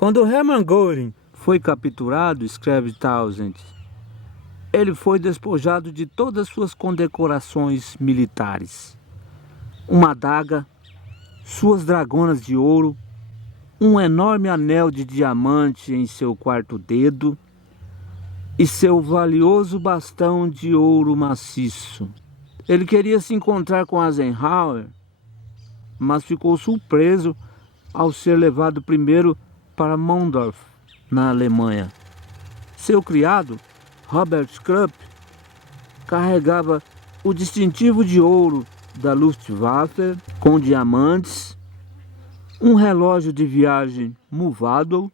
Quando Hermann Göring foi capturado, escreve Townsend, ele foi despojado de todas suas condecorações militares. Uma adaga, suas dragonas de ouro, um enorme anel de diamante em seu quarto dedo e seu valioso bastão de ouro maciço. Ele queria se encontrar com Eisenhower, mas ficou surpreso ao ser levado primeiro para Mondorf, na Alemanha. Seu criado, Robert Krupp, carregava o distintivo de ouro da Luftwaffe com diamantes, um relógio de viagem Movado,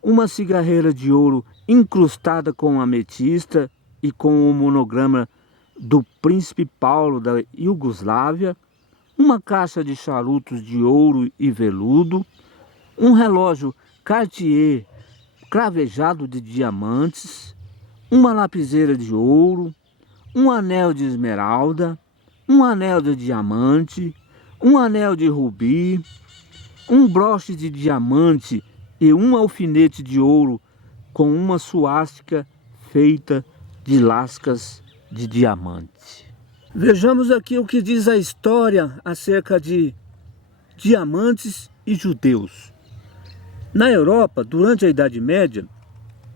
uma cigarreira de ouro incrustada com ametista e com o monograma do Príncipe Paulo da Iugoslávia, uma caixa de charutos de ouro e veludo, um relógio Cartier cravejado de diamantes, uma lapiseira de ouro, um anel de esmeralda, um anel de diamante, um anel de rubi, um broche de diamante e um alfinete de ouro com uma suástica feita de lascas de diamante. Vejamos aqui o que diz a história acerca de diamantes e judeus. Na Europa, durante a Idade Média,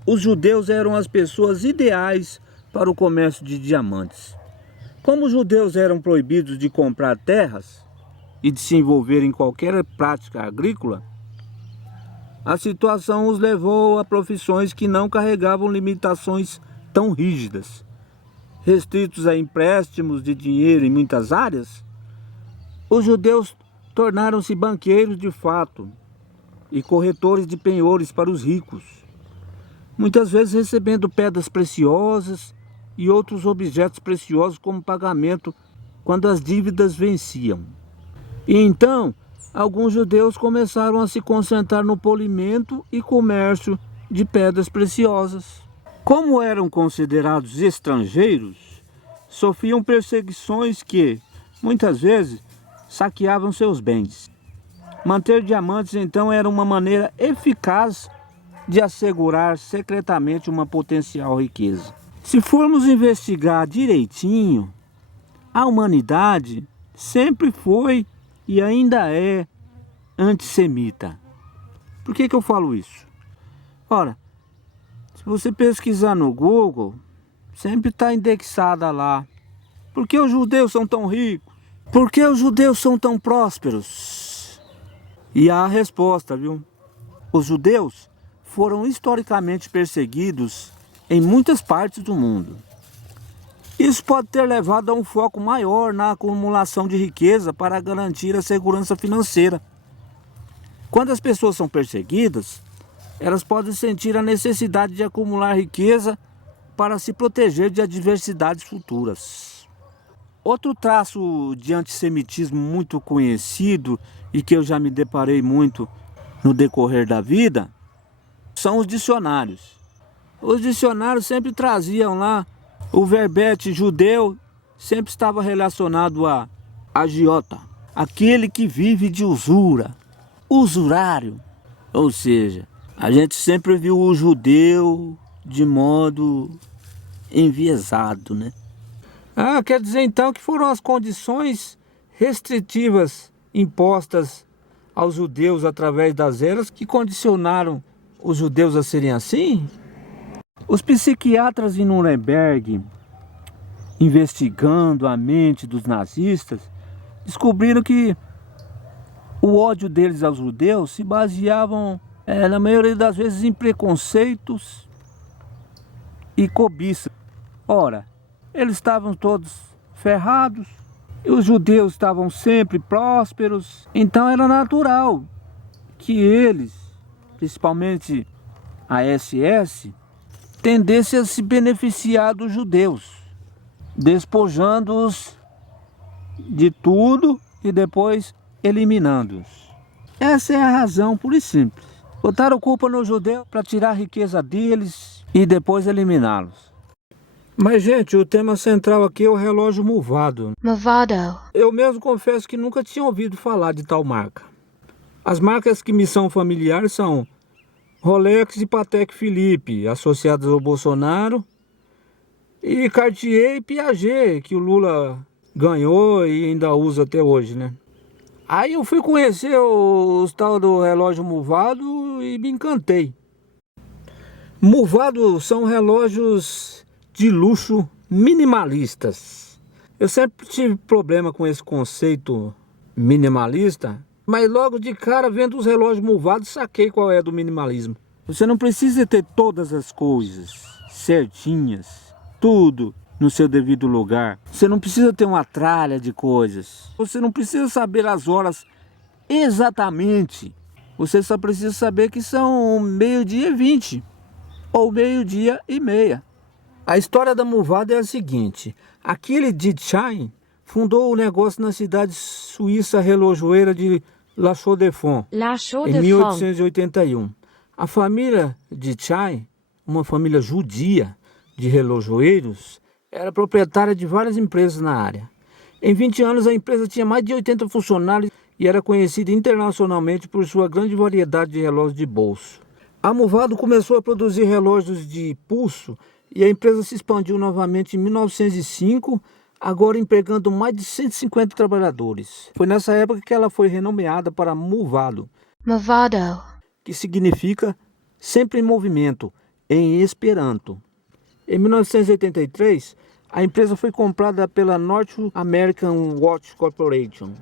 os judeus eram as pessoas ideais para o comércio de diamantes. Como os judeus eram proibidos de comprar terras e de se envolver em qualquer prática agrícola, a situação os levou a profissões que não carregavam limitações tão rígidas. Restritos a empréstimos de dinheiro em muitas áreas, os judeus tornaram-se banqueiros de fato e corretores de penhores para os ricos, muitas vezes recebendo pedras preciosas e outros objetos preciosos como pagamento quando as dívidas venciam. E então, alguns judeus começaram a se concentrar no polimento e comércio de pedras preciosas. Como eram considerados estrangeiros, sofriam perseguições que, muitas vezes, saqueavam seus bens. Manter diamantes, então, era uma maneira eficaz de assegurar secretamente uma potencial riqueza. Se formos investigar direitinho, a humanidade sempre foi e ainda é antissemita. Por que eu falo isso? Ora, se você pesquisar no Google, sempre está indexada lá. Por que os judeus são tão ricos? Por que os judeus são tão prósperos? E há a resposta, viu? Os judeus foram historicamente perseguidos em muitas partes do mundo. Isso pode ter levado a um foco maior na acumulação de riqueza para garantir a segurança financeira. Quando as pessoas são perseguidas, elas podem sentir a necessidade de acumular riqueza para se proteger de adversidades futuras. Outro traço de antissemitismo muito conhecido e que eu já me deparei muito no decorrer da vida são os dicionários. Os dicionários sempre traziam lá o verbete judeu, sempre estava relacionado a agiota, aquele que vive de usura, usurário. Ou seja, a gente sempre viu o judeu de modo enviesado, né? Quer dizer então que foram as condições restritivas impostas aos judeus através das eras que condicionaram os judeus a serem assim? Os psiquiatras em Nuremberg, investigando a mente dos nazistas, descobriram que o ódio deles aos judeus se baseavam, na maioria das vezes, em preconceitos e cobiça. Ora, eles estavam todos ferrados e os judeus estavam sempre prósperos, então era natural que eles, principalmente a SS, tendesse a se beneficiar dos judeus, despojando-os de tudo e depois eliminando-os. Essa é a razão pura e simples. Botaram culpa no judeu para tirar a riqueza deles e depois eliminá-los. Mas, gente, o tema central aqui é o relógio Movado. Movado. Eu mesmo confesso que nunca tinha ouvido falar de tal marca. As marcas que me são familiares são Rolex e Patek Philippe, associadas ao Bolsonaro, e Cartier e Piaget, que o Lula ganhou e ainda usa até hoje, né? Aí eu fui conhecer os tal do relógio Movado e me encantei. Movado são relógios de luxo minimalistas. Eu sempre tive problema com esse conceito minimalista, mas logo de cara, vendo os relógios Movado, saquei qual é do minimalismo. Você não precisa ter todas as coisas certinhas, tudo no seu devido lugar. Você não precisa ter uma tralha de coisas. Você não precisa saber as horas exatamente. Você só precisa saber que são 12:20 ou 12:30. A história da Movado é a seguinte: aquele Dietzschein fundou o negócio na cidade suíça relojoeira de La Chaux-de-Fonds em 1881. A família Dietzschein, uma família judia de relojoeiros, era proprietária de várias empresas na área. Em 20 anos, a empresa tinha mais de 80 funcionários e era conhecida internacionalmente por sua grande variedade de relógios de bolso. A Movado começou a produzir relógios de pulso e a empresa se expandiu novamente em 1905, agora empregando mais de 150 trabalhadores. Foi nessa época que ela foi renomeada para Movado, que significa sempre em movimento, em Esperanto. Em 1983, a empresa foi comprada pela North American Watch Corporation,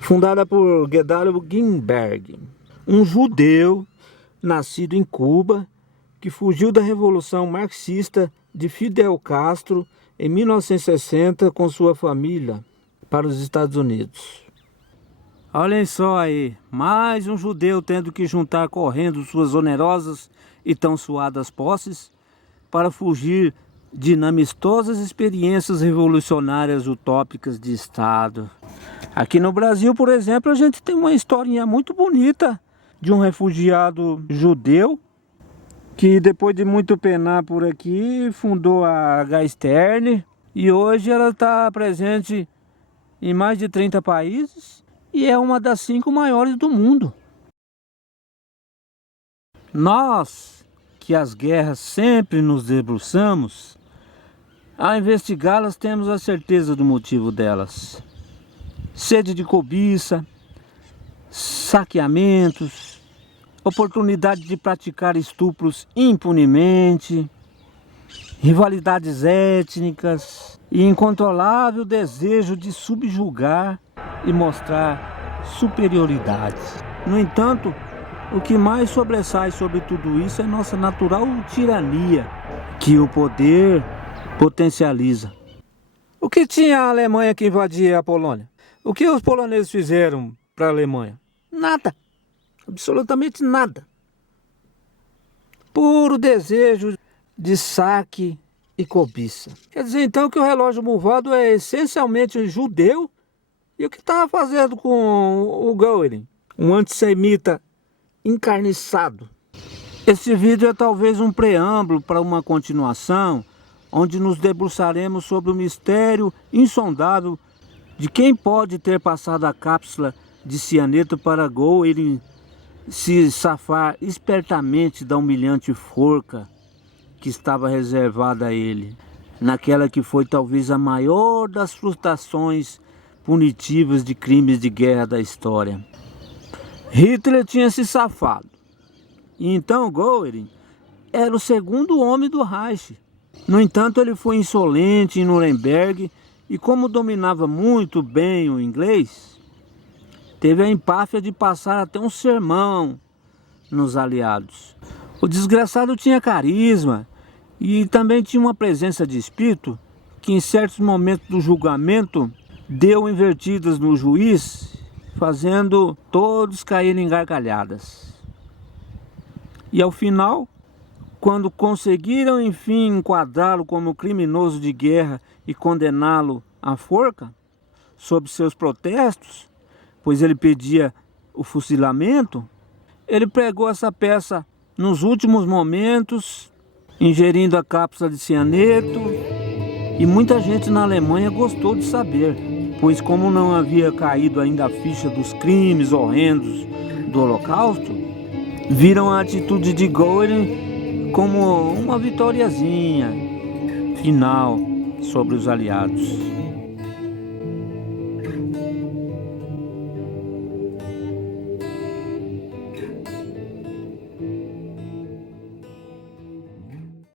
fundada por Gedaliah Ginzburg, um judeu nascido em Cuba, que fugiu da Revolução Marxista de Fidel Castro em 1960 com sua família para os Estados Unidos. Olhem só aí, mais um judeu tendo que juntar correndo suas onerosas e tão suadas posses para fugir de inamistosas experiências revolucionárias utópicas de Estado. Aqui no Brasil, por exemplo, a gente tem uma historinha muito bonita de um refugiado judeu que, depois de muito penar por aqui, fundou a H-Stern e hoje ela está presente em mais de 30 países e é uma das 5 maiores do mundo. Nós, que as guerras sempre nos debruçamos, ao investigá-las temos a certeza do motivo delas. Sede de cobiça, saqueamentos, oportunidade de praticar estupros impunemente, rivalidades étnicas e incontrolável desejo de subjugar e mostrar superioridade. No entanto, o que mais sobressai sobre tudo isso é nossa natural tirania, que o poder potencializa. O que tinha a Alemanha que invadia a Polônia? O que os poloneses fizeram para a Alemanha? Nada. Absolutamente nada. Puro desejo de saque e cobiça. Quer dizer então que o relógio Movado é essencialmente judeu? E o que estava fazendo com o Goering? Um antissemita encarniçado. Este vídeo é talvez um preâmbulo para uma continuação, onde nos debruçaremos sobre o mistério insondável de quem pode ter passado a cápsula de cianeto para Goering se safar espertamente da humilhante forca que estava reservada a ele, naquela que foi talvez a maior das frustrações punitivas de crimes de guerra da história. Hitler tinha se safado, e então Goering era o segundo homem do Reich. No entanto, ele foi insolente em Nuremberg e, como dominava muito bem o inglês, teve a empáfia de passar até um sermão nos aliados. O desgraçado tinha carisma e também tinha uma presença de espírito que, em certos momentos do julgamento, deu invertidas no juiz, fazendo todos caírem em gargalhadas. E ao final, quando conseguiram enfim enquadrá-lo como criminoso de guerra e condená-lo à forca, sob seus protestos, pois ele pedia o fuzilamento, ele pregou essa peça nos últimos momentos, ingerindo a cápsula de cianeto, e muita gente na Alemanha gostou de saber, pois como não havia caído ainda a ficha dos crimes horrendos do Holocausto, viram a atitude de Goering como uma vitoriazinha final sobre os aliados.